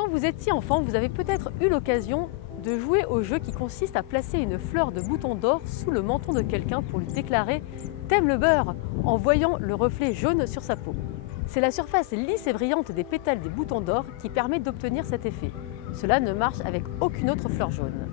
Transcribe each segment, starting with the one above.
Quand vous étiez enfant, vous avez peut-être eu l'occasion de jouer au jeu qui consiste à placer une fleur de bouton d'or sous le menton de quelqu'un pour lui déclarer « T'aimes le beurre ?» en voyant le reflet jaune sur sa peau. C'est la surface lisse et brillante des pétales des boutons d'or qui permet d'obtenir cet effet. Cela ne marche avec aucune autre fleur jaune.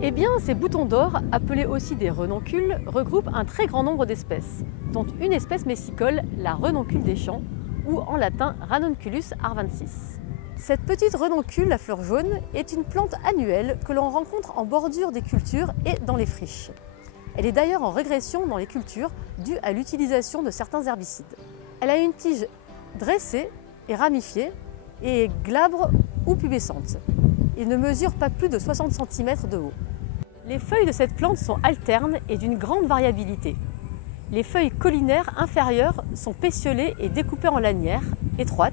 Eh bien, ces boutons d'or, appelés aussi des renoncules, regroupent un très grand nombre d'espèces, dont une espèce messicole, la renoncule des champs, ou en latin Ranunculus arvensis. Cette petite renoncule, la fleur jaune, est une plante annuelle que l'on rencontre en bordure des cultures et dans les friches. Elle est d'ailleurs en régression dans les cultures due à l'utilisation de certains herbicides. Elle a une tige dressée et ramifiée et est glabre ou pubescente. Il ne mesure pas plus de 60 cm de haut. Les feuilles de cette plante sont alternes et d'une grande variabilité. Les feuilles caulinaires inférieures sont pétiolées et découpées en lanières étroites,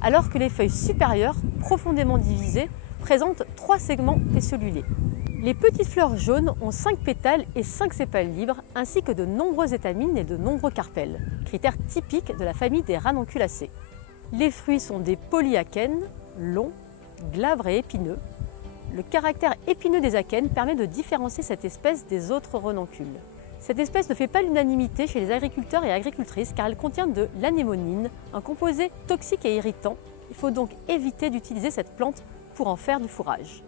alors que les feuilles supérieures, profondément divisées, présentent 3 segments pétiolulés. Les petites fleurs jaunes ont 5 pétales et 5 sépales libres, ainsi que de nombreux étamines et de nombreux carpels, critères typiques de la famille des Ranunculacées. Les fruits sont des polyakènes, longs, glabres et épineux. Le caractère épineux des akènes permet de différencier cette espèce des autres renoncules. Cette espèce ne fait pas l'unanimité chez les agriculteurs et agricultrices car elle contient de l'anémonine, un composé toxique et irritant. Il faut donc éviter d'utiliser cette plante pour en faire du fourrage.